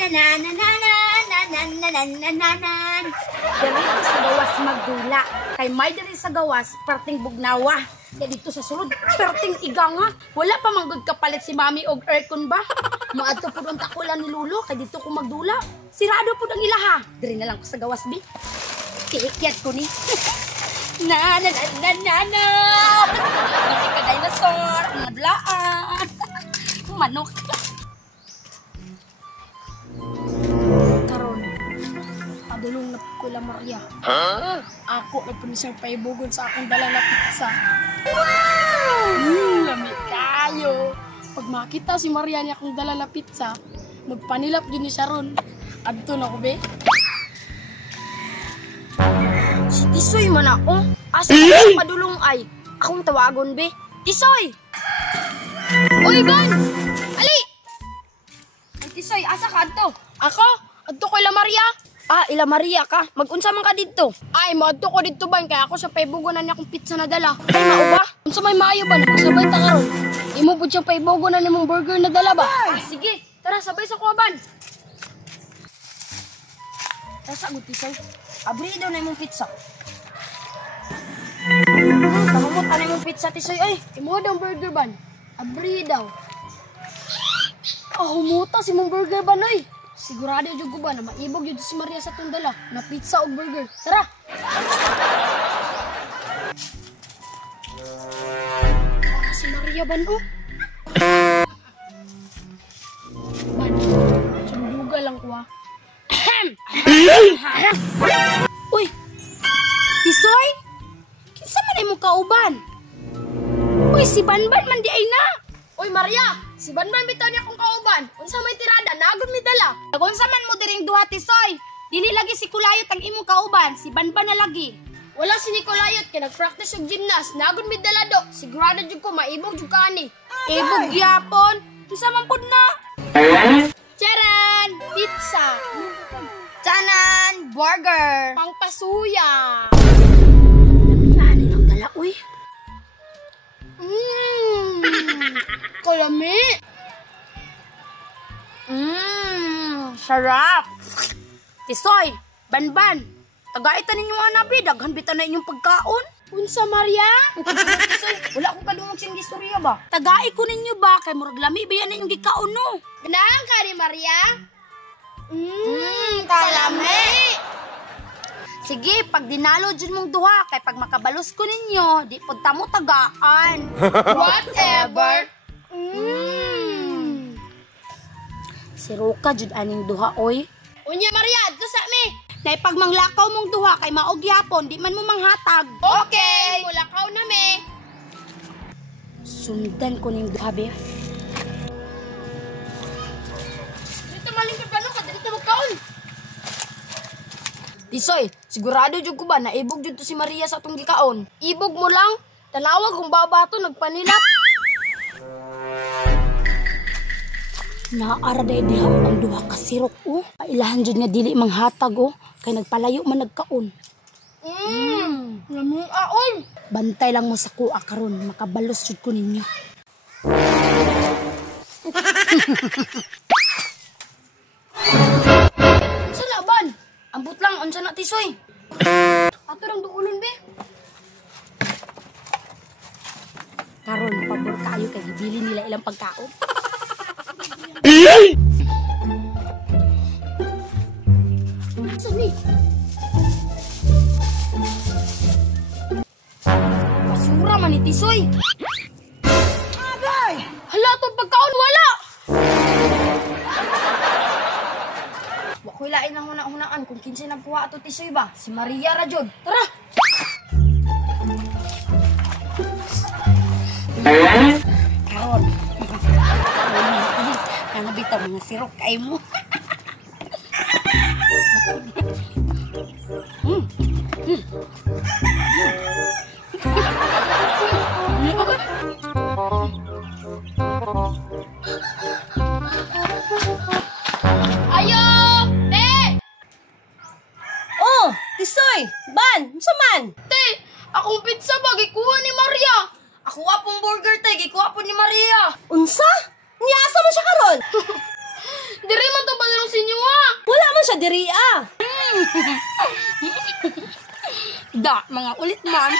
Nananananananananananan. Diri sa gawas magdula. Kay may diri sa gawas perting bugnawa. Ya dito sa sulod perting iganga. Wala pa manggod kapalit si Mami og aircon ba? Maadto pud ang takulan ni Lolo kay dito ko magdula. Sirado pud ang ilaha. Diri na lang ko sa gawas bi. Tiikyat ko ni. Nananananana. Pati ka dinosaur, madlaan. Manok. Karon, padulong na ko la Maria. Huh? Ako nagpunisang paibugon sa akong dala na pizza. Wow! Lami kayo. Pag makita si Maria niya akong dala na pizza, magpanilap din ni Sharon. Adto na ko, be. Si Tisoy man ako. Asa ka padulong ay. Akong tawagon, be. Tisoy! Uy, Ban! Ali! Ay, Tisoy, asa ka adto? Ako? Adto ko ila Maria? Ah, ila Maria ka. Mag-unsa man ka dito? Ay, maadto ko dito, Ban. Kaya ako sa paibugonan niya akong pizza na dala. Ay, mao ba? Unsa may maayo ba? Magsabay ta karon. Imo pud siyang paibugonan nimong burger na dala ba? Ay, sige. Tara, sabay sa kuha, Ban. Tara, sagot, Tisoy. Abri daw na imong pizza. Tamamot na imong pizza, Tisoy. Ay, Imo daw burger, Ban. Abri daw. Humuta si mong burger, Ban, oy. Sigurado jud ko ba na maibog yun si Maria sa tong dala na pizza o burger. Tara! Si Maria, Ban, oh. Ban, sunduga lang ko, ah. Uy! Tisoy? Kinsa man imong kauban? Uy, si Banban man di ay na. Uy, Maria! Si Banban bitaw niya kong kauban. Unsa may tirada, nagod mi dala. Unsa man mo diring duha, Tisoy? Dili lagi si Kulayot ang imong kauban, si Banban na lagi. Wala si Nicolayot kay nag-practice og gymnast. Nagod mi dala do. Sigurado jud ko maibog jud ka ani. Ibog gyapon. Unsa man pud na? Charan! Pizza! Tanan, burger. Pangpasuya! Ani lang dala, uy. Kalami! Sarap. Tisoy, Banban. Tagaitan ninyo nga nabi, daghan bitan na inyong pagkaon. Unsa, Maria? Tisoy, wala akong kadungog siyang istorya ba? Tagai ko ninyo ba, kay murag lami ba yan inyong gikaon no? Ganahan ka ni Maria? Kalami. Sige, pag dinalo dyan mong duha, kay pag makabalos ko ninyo, di po tamo tagaan. Whatever. Si Roka jud aning duha, oy. Unya, Maria, ito sa mi. Kay pag manglakaw mong duha, kay maog yapon, di man mo manghatag. Okay. Mulakaw na mi. Sundan ko ning duha, be. Dito malingkod pa no, kadalito magkaon. Tisoy, sigurado jud ko ba na ibog jud to si Maria sa atong gikaon? Ibog mo lang. Tanawag kung babato, nagpanilap. Naara day diha ang duha ka sirok, oh. Pailahan jud nga dili manghatag, oh. Kay nagpalayo man nagkaon. Lamang aon. Bantay lang mo sa kuha karon, makabalos jud ko ninyo. Unsa laban? Ambot lang, unsa na, Tisoy? Ato lang duulon, be. Karon, pabor kayo kay gibili nila ilang pagkaon. Saan ni? Basura man ni Tisoy. Agay! Hala, itong pagkaon wala! Wa ko lain ang hunaan kung kinsa nagkuha ato Tisoy ba? Si Maria ra jud. Tara! Karon. Nangabitaw mga sirok kay mo. Ayo! Te! Oh, Tisoy! Ban! Unsa man? Te! Akong pizza ba? Gikuha ni Maria! Ako apong burger tay, gikuha po ni Maria. Unsa? Niasa man siya karon? Dire man to padulong sinyo sa diri ah. Da, mga ulit man.